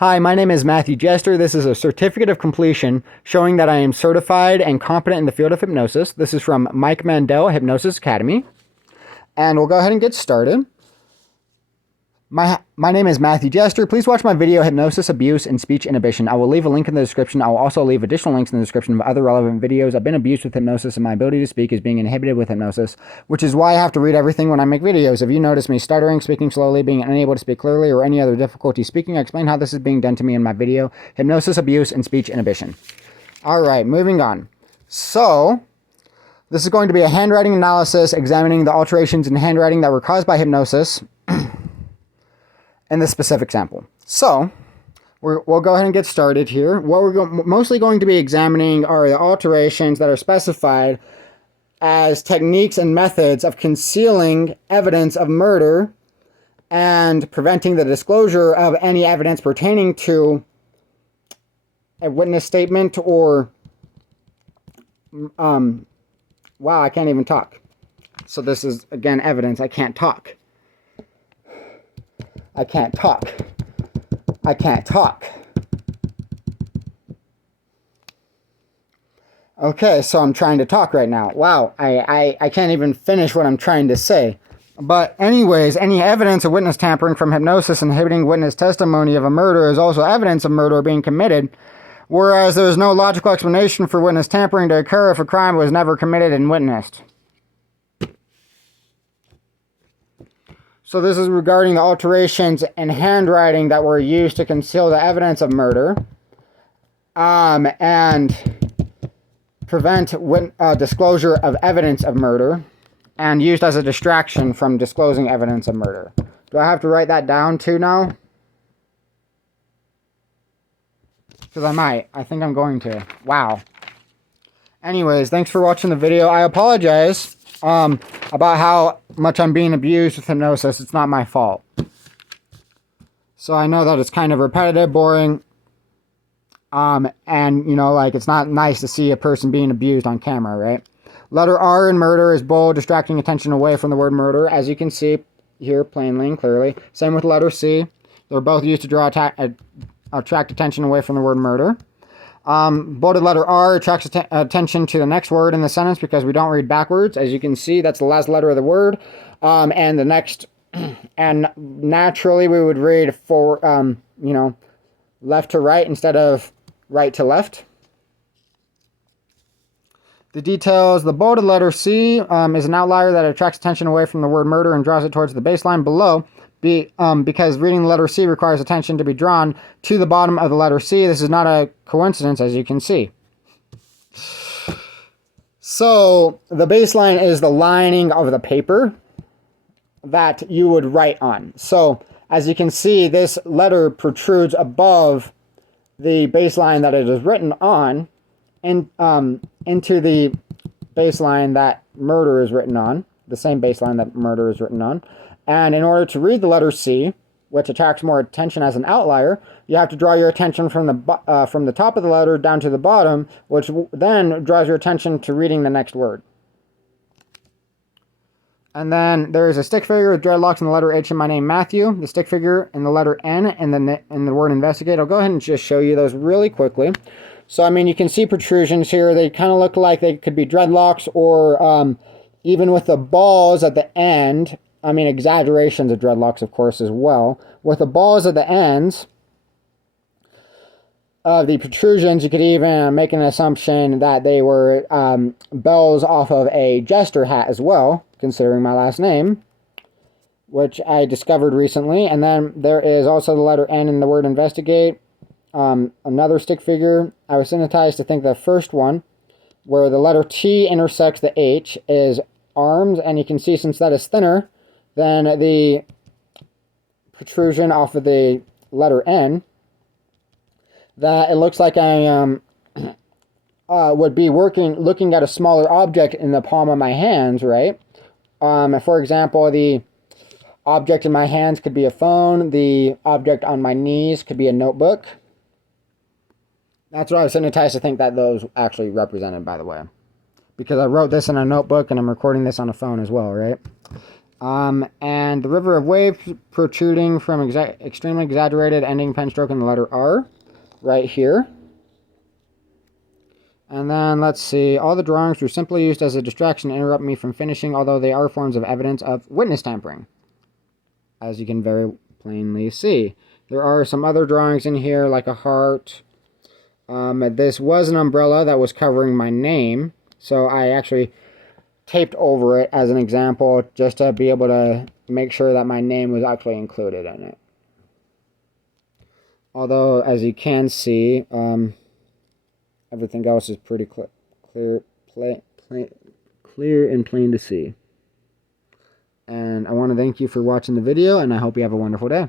Hi, my name is Matthew Jester. This is a certificate of completion showing that I am certified and competent in the field of hypnosis. This is from Mike Mandel, Hypnosis Academy. And we'll go ahead and get started. My name is Matthew Jester. Please watch my video, Hypnosis, Abuse, and Speech Inhibition. I will leave a link in the description. I will also leave additional links in the description of other relevant videos. I've been abused with hypnosis, and my ability to speak is being inhibited with hypnosis, which is why I have to read everything when I make videos. If you notice me stuttering, speaking slowly, being unable to speak clearly, or any other difficulty speaking, I explain how this is being done to me in my video, Hypnosis, Abuse, and Speech Inhibition. All right, moving on. So, this is going to be a handwriting analysis examining the alterations in handwriting that were caused by hypnosis in this specific sample. So, we'll go ahead and get started here. What we're mostly going to be examining are the alterations that are specified as techniques and methods of concealing evidence of murder and preventing the disclosure of any evidence pertaining to a witness statement or, wow, I can't even talk. So this is, again, evidence. I can't talk. I can't talk. I can't talk. Okay, so I'm trying to talk right now. Wow, I can't even finish what I'm trying to say. But anyways, any evidence of witness tampering from hypnosis inhibiting witness testimony of a murder is also evidence of murder being committed, whereas there is no logical explanation for witness tampering to occur if a crime was never committed and witnessed. So this is regarding the alterations in handwriting that were used to conceal the evidence of murder and prevent disclosure of evidence of murder and used as a distraction from disclosing evidence of murder. Do I have to write that down too now? Because I might. I think I'm going to. Wow. Anyways, thanks for watching the video. I apologize about how much I'm being abused with hypnosis. It's not my fault. So I know that it's kind of repetitive, boring, and, you know, like, it's not nice to see a person being abused on camera, right? Letter R in murder is bold, distracting attention away from the word murder, as you can see here plainly and clearly. Same with letter C. They're both used to draw attract attention away from the word murder. Bolded letter R attracts attention to the next word in the sentence because we don't read backwards. As you can see, that's the last letter of the word. And the next, and naturally we would read you know, left to right instead of right to left. The details, the bolded letter C is an outlier that attracts attention away from the word murder and draws it towards the baseline below. Because reading the letter C requires attention to be drawn to the bottom of the letter C. This is not a coincidence, as you can see. So the baseline is the lining of the paper that you would write on. So as you can see, this letter protrudes above the baseline that it is written on and into the baseline that murder is written on, the same baseline that murder is written on. And in order to read the letter C, which attracts more attention as an outlier, you have to draw your attention from the top of the letter down to the bottom, which then draws your attention to reading the next word. And then there is a stick figure with dreadlocks in the letter H in my name, Matthew. The stick figure in the letter N and in the word investigate. I'll go ahead and just show you those really quickly. So, I mean, you can see protrusions here. They kind of look like they could be dreadlocks or even with the balls at the end. I mean, exaggerations of dreadlocks, of course, as well. With the balls at the ends of the protrusions, you could even make an assumption that they were bells off of a jester hat as well, considering my last name, which I discovered recently. And then there is also the letter N in the word investigate. Another stick figure. I was hypnotized to think the first one, where the letter T intersects the H, is arms. And you can see, since that is thinner than the protrusion off of the letter N, that it looks like I would be looking at a smaller object in the palm of my hands, right? For example, the object in my hands could be a phone. The object on my knees could be a notebook. That's what I was hypnotized to think that those actually represented, by the way. Because I wrote this in a notebook and I'm recording this on a phone as well, right? And the river of waves protruding from extremely exaggerated ending pen stroke in the letter R, right here. And then, let's see, all the drawings were simply used as a distraction to interrupt me from finishing, although they are forms of evidence of witness tampering, as you can very plainly see. There are some other drawings in here, like a heart. This was an umbrella that was covering my name, so I actually taped over it as an example, just to be able to make sure that my name was actually included in it. Although, as you can see, everything else is pretty clear and plain to see. And I want to thank you for watching the video, and I hope you have a wonderful day.